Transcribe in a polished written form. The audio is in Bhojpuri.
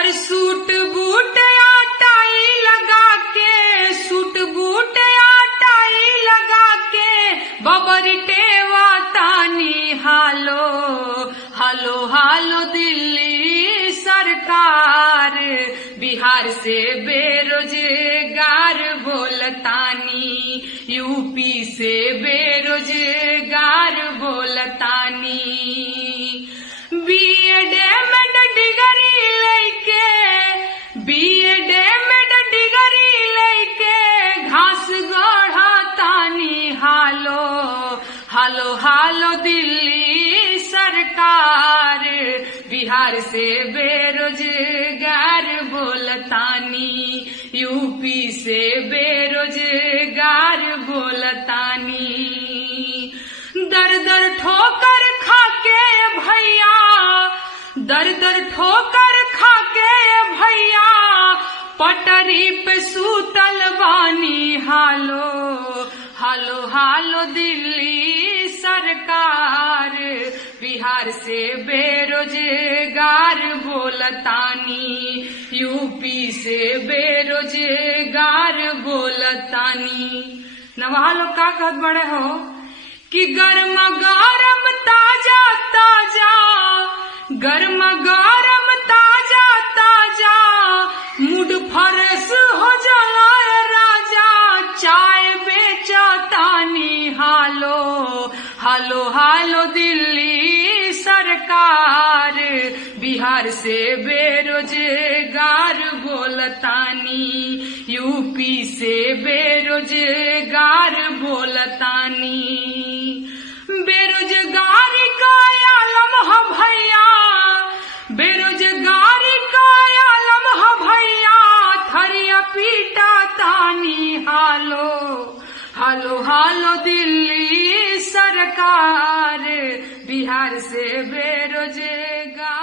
अरे सूट बूट टाई लगा के, सूट बूट टाई लगा के बबरी टेवा तानी हालो हालो हालो दिल्ली सरकार, बिहार से बेरोजगार बोलतानी, यूपी से बेरोजगार बोलतानी। बीएड में डिग्री लेके, बीएड में डिग्री लेके घास गढ़ा तानी हालो हालो हालो दिल्ली सरकार, बिहार से बेरोजगार बोलतानी, यूपी से बेरोजगार बोलतानी। दर दर ठोकर खाके भैया, दर दर ठोकर खाके भैया पटरी पे सूतल बानी हालो हालो हालो दिल्ली सरकार, बिहार से बेरोजगार बोलतानी, यूपी से बेरोजगार बोलतानी। नवा लोग का कहत बड़े हो कि गर्मा गरम ताजा ताजा, गर्मा गरम ताजा ताजा मूड फ्रेश हो जाला राजा, चाय बेचतानी हालो हालो हालो दिल्ली सरकार, बिहार से बेरोजगार बोलतानी, यूपी से बेरोजगार बोलतानी। बेरोजगारी का आलम है भैया, बेरोजगारी का आलम है भैया, थरिया पीटा तानी हालो हालो हालो दिल्ली सरकार, बिहार से बेरोजगार